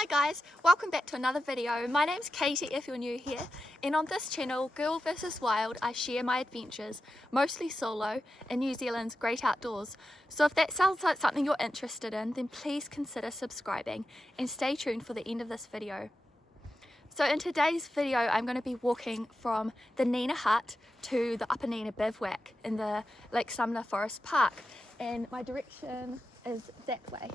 Hi guys, welcome back to another video. My name's Katie if you're new here, and on this channel, Girl vs Wild, I share my adventures, mostly solo, in New Zealand's great outdoors. So if that sounds like something you're interested in, then please consider subscribing and stay tuned for the end of this video. So in today's video, I'm going to be walking from the Nina Hut to the Upper Nina Bivouac in the Lake Sumner Forest Park, and my direction is that way.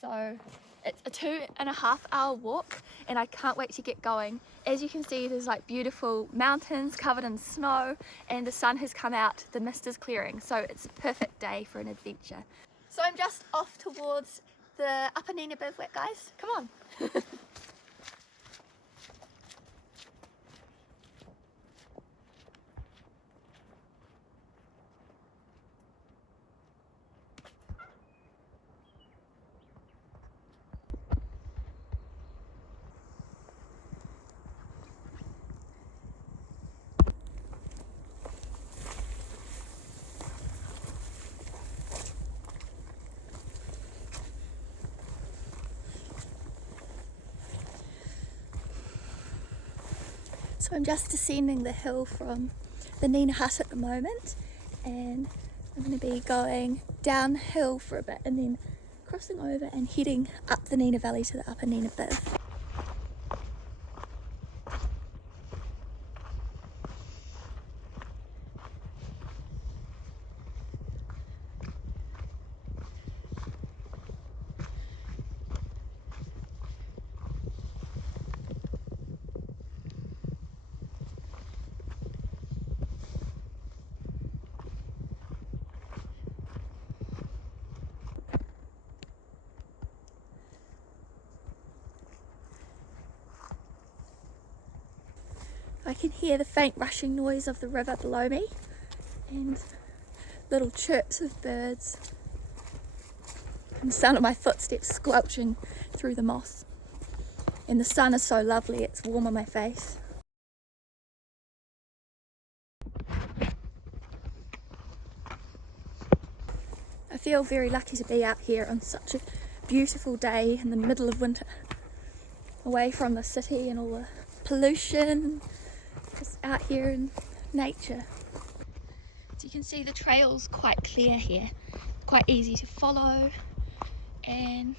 So it's a 2.5 hour walk and I can't wait to get going. As you can see, there's like beautiful mountains covered in snow and the sun has come out, the mist is clearing, so it's a perfect day for an adventure. So I'm just off towards the Upper Nina Bivouac, guys. Come on. So I'm just descending the hill from the Nina Hut at the moment, and I'm going to be going downhill for a bit and then crossing over and heading up the Nina Valley to the Upper Nina Biv. I can hear the faint rushing noise of the river below me and little chirps of birds and the sound of my footsteps squelching through the moss. And the sun is so lovely, it's warm on my face. I feel very lucky to be out here on such a beautiful day in the middle of winter, away from the city and all the pollution, just out here in nature. So you can see the trail's quite clear here, quite easy to follow, and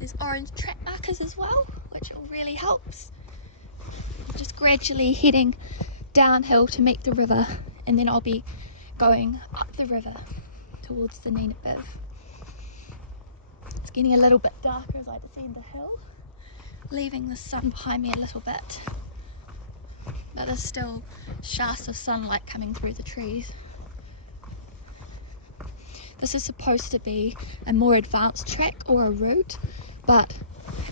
there's orange track markers as well, which really helps. Just gradually heading downhill to meet the river, and then I'll be going up the river towards the Nina Biv. It's getting a little bit darker as I descend the hill, leaving the sun behind me a little bit, but there's still shafts of sunlight coming through the trees. This is supposed to be a more advanced track or a route, but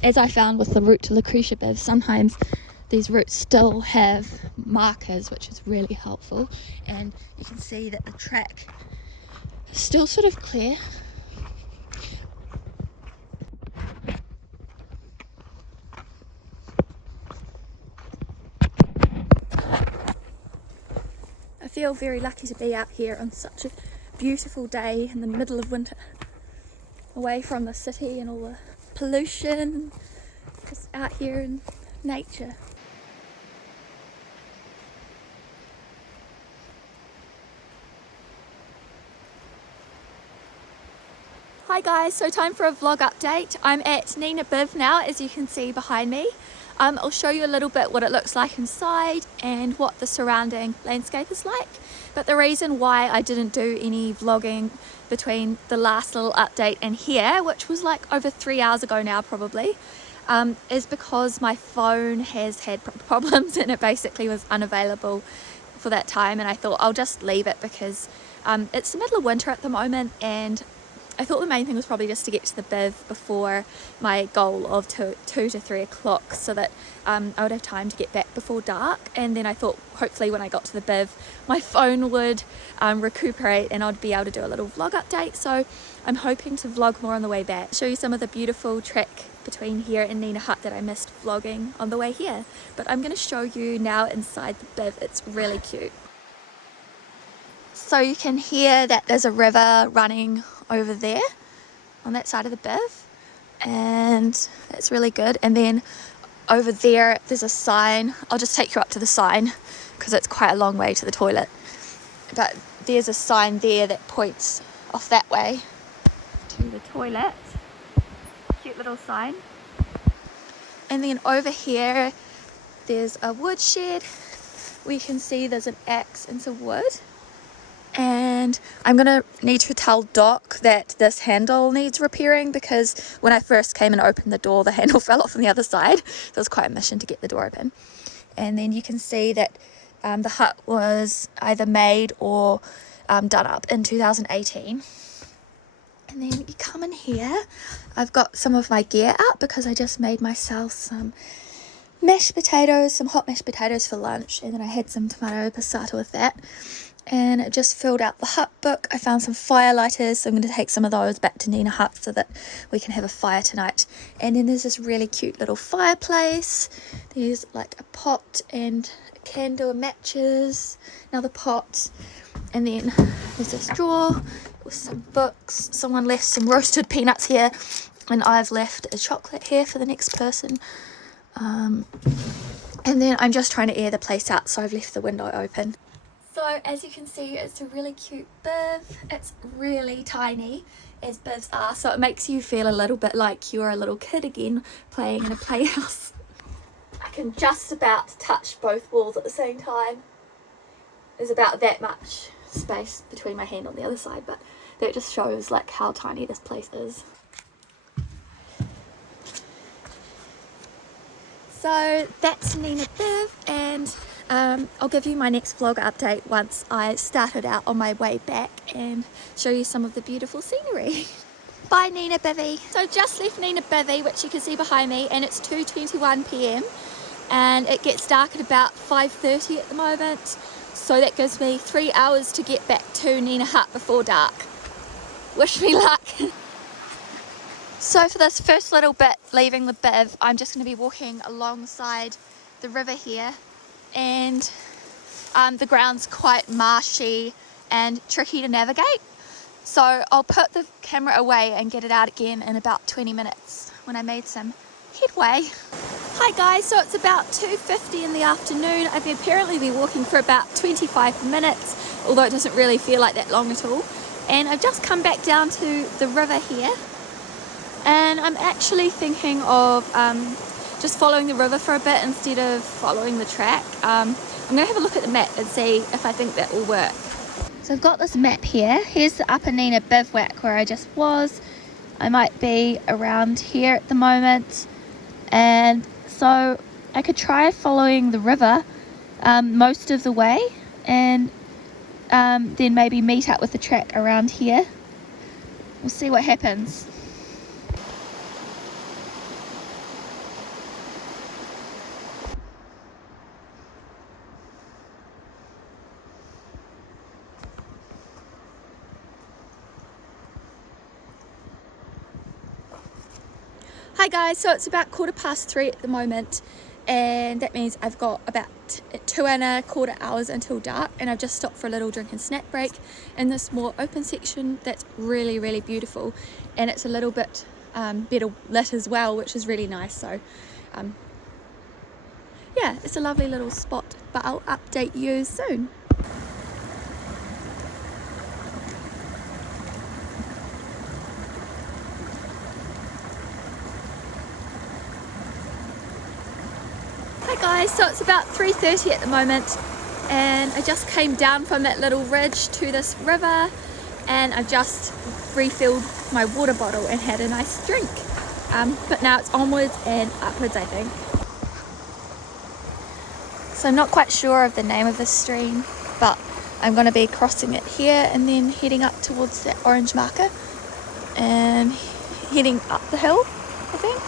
as I found with the route to Lucretia Biv, sometimes these routes still have markers, which is really helpful, and you can see that the track is still sort of clear. I feel very lucky to be out here on such a beautiful day in the middle of winter, away from the city and all the pollution, just out here in nature. Hi guys, so time for a vlog update. I'm at Nina Biv now, as you can see behind me. I'll show you a little bit what it looks like inside and what the surrounding landscape is like. But the reason why I didn't do any vlogging between the last little update and here, which was like over 3 hours ago now probably, is because my phone has had problems and it basically was unavailable for that time, and I thought I'll just leave it because it's the middle of winter at the moment, and I thought the main thing was probably just to get to the Biv before my goal of 2 to 3 o'clock, so that I would have time to get back before dark. And then I thought hopefully when I got to the Biv my phone would recuperate and I'd be able to do a little vlog update. So I'm hoping to vlog more on the way back, show you some of the beautiful trek between here and Nina Hut that I missed vlogging on the way here. But I'm going to show you now inside the Biv. It's really cute. So you can hear that there's a river running over there on that side of the Biv, and and that's really good. And then over there's a sign. I'll just take you up to the sign because it's quite a long way to the toilet, but there's a sign there that points off that way to the toilet. Cute little sign. And then over here there's a wood shed. We can see there's an axe and some wood. And I'm gonna need to tell Doc that this handle needs repairing, because when I first came and opened the door, the handle fell off on the other side. So it was quite a mission to get the door open. And then you can see that the hut was either made or done up in 2018. And then you come in here. I've got some of my gear out because I just made myself some mashed potatoes, some hot mashed potatoes for lunch, and then I had some tomato passata with that. And it just filled out the hut book. I found some fire lighters, so I'm going to take some of those back to Nina Hut so that we can have a fire tonight. And then there's this really cute little fireplace. There's like a pot and a candle and matches, another pot, and then there's this drawer with some books. Someone left some roasted peanuts here, and I've left a chocolate here for the next person. And then I'm just trying to air the place out, so I've left the window open. So as you can see, it's a really cute biv. It's really tiny, as bivs are, so it makes you feel a little bit like you're a little kid again playing in a playhouse. I can just about touch both walls at the same time. There's about that much space between my hand on the other side, but that just shows like how tiny this place is. So that's Nina Biv, and I'll give you my next vlog update once I started out on my way back and show you some of the beautiful scenery. Bye Nina Bivvy. So just left Nina Bivvy, which you can see behind me, and it's 2:21 p.m. and it gets dark at about 5:30 at the moment, so that gives me 3 hours to get back to Nina Hut before dark. Wish me luck. So for this first little bit leaving the Biv, I'm just going to be walking alongside the river here, and the ground's quite marshy and tricky to navigate, so I'll put the camera away and get it out again in about 20 minutes when I made some headway. Hi guys, so it's about 2:50 in the afternoon. I've apparently been walking for about 25 minutes, although it doesn't really feel like that long at all, and I've just come back down to the river here. And I'm actually thinking of just following the river for a bit instead of following the track. I'm going to have a look at the map and see if I think that will work. So I've got this map here. Here's the Upper Nina Bivouac where I just was. I might be around here at the moment. And so I could try following the river most of the way, and then maybe meet up with the track around here. We'll see what happens. Hi guys, so it's about 3:15 at the moment, and that means I've got about 2.25 hours until dark, and I've just stopped for a little drink and snack break in this more open section that's really, really beautiful, and it's a little bit better lit as well, which is really nice. So yeah, it's a lovely little spot, but I'll update you soon. Hi guys, so it's about 3:30 at the moment, and I just came down from that little ridge to this river, and I've just refilled my water bottle and had a nice drink. But now it's onwards and upwards, I think. So I'm not quite sure of the name of this stream, but I'm going to be crossing it here and then heading up towards that orange marker and heading up the hill, I think.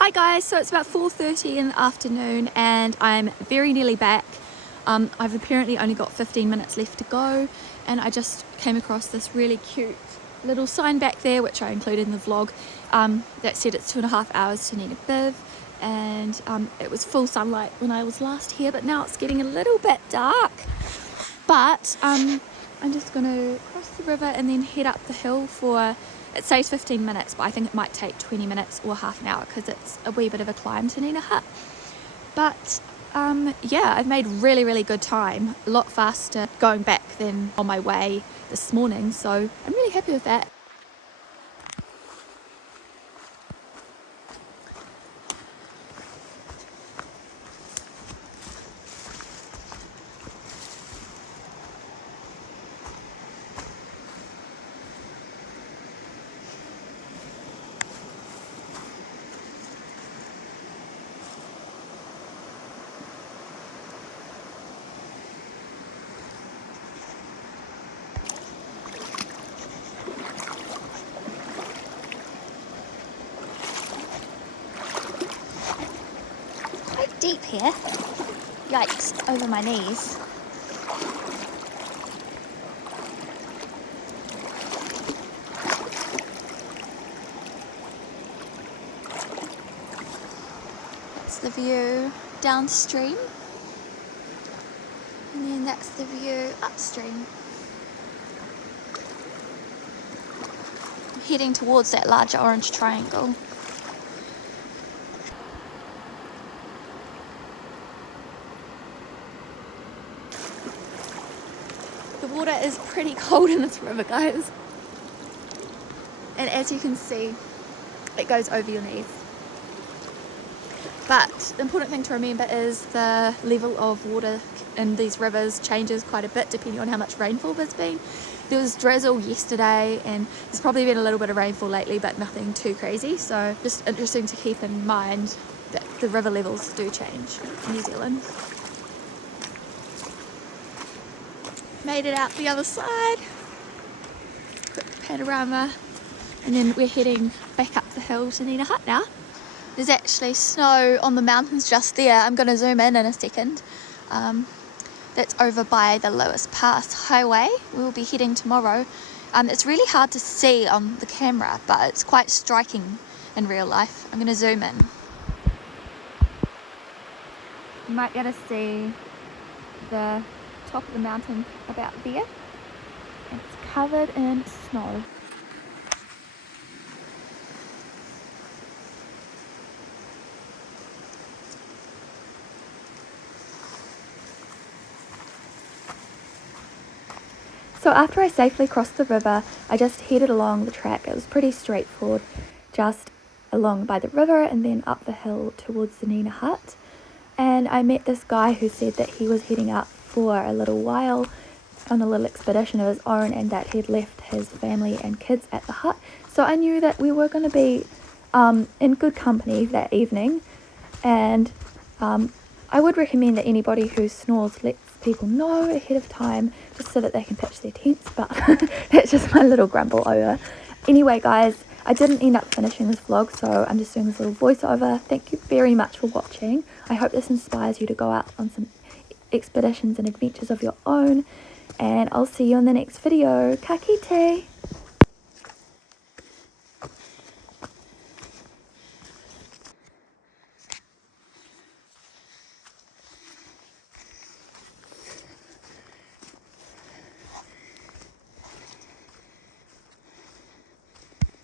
Hi Hi guys, so it's about 4:30 in the afternoon and I'm very nearly back. I've apparently only got 15 minutes left to go, and I just came across this really cute little sign back there, which I included in the vlog, that said it's 2.5 hours to Nina Biv, and it was full sunlight when I was last here, but now it's getting a little bit dark. But I'm just going to cross the river and then head up the hill for, it says 15 minutes, but I think it might take 20 minutes or half an hour because it's a wee bit of a climb to Nina Hut. But yeah, I've made really good time, a lot faster going back than on my way this morning, so I'm really happy with that. Quite deep here. Yikes, over my knees. That's the view downstream, and then that's the view upstream. I'm heading towards that larger orange triangle. The water is pretty cold in this river, guys. And as you can see, it goes over your knees. But the important thing to remember is the level of water in these rivers changes quite a bit depending on how much rainfall there's been. There was drizzle yesterday and there's probably been a little bit of rainfall lately, but nothing too crazy. So just interesting to keep in mind that the river levels do change in New Zealand. Made it out the other side. Quick panorama. And then we're heading back up the hill to Nina Hut now. There's actually snow on the mountains just there. I'm going to zoom in a second. That's over by the Lewis Pass Highway. We'll be heading tomorrow. It's really hard to see on the camera, but it's quite striking in real life. I'm going to zoom in. You might be able to see the top of the mountain about there. It's covered in snow. So after I safely crossed the river, I just headed along the track. It was pretty straightforward, just along by the river and then up the hill towards the Nina Hut. And I met this guy who said that he was heading up for a little while on a little expedition of his own, and that he'd left his family and kids at the hut. So I knew that we were going to be in good company that evening, and I would recommend that anybody who snores lets people know ahead of time just so that they can pitch their tents, but that's just my little grumble over. Anyway guys, I didn't end up finishing this vlog, so I'm just doing this little voiceover. Thank you very much for watching. I hope this inspires you to go out on some expeditions and adventures of your own, and I'll see you in the next video. Ka kite!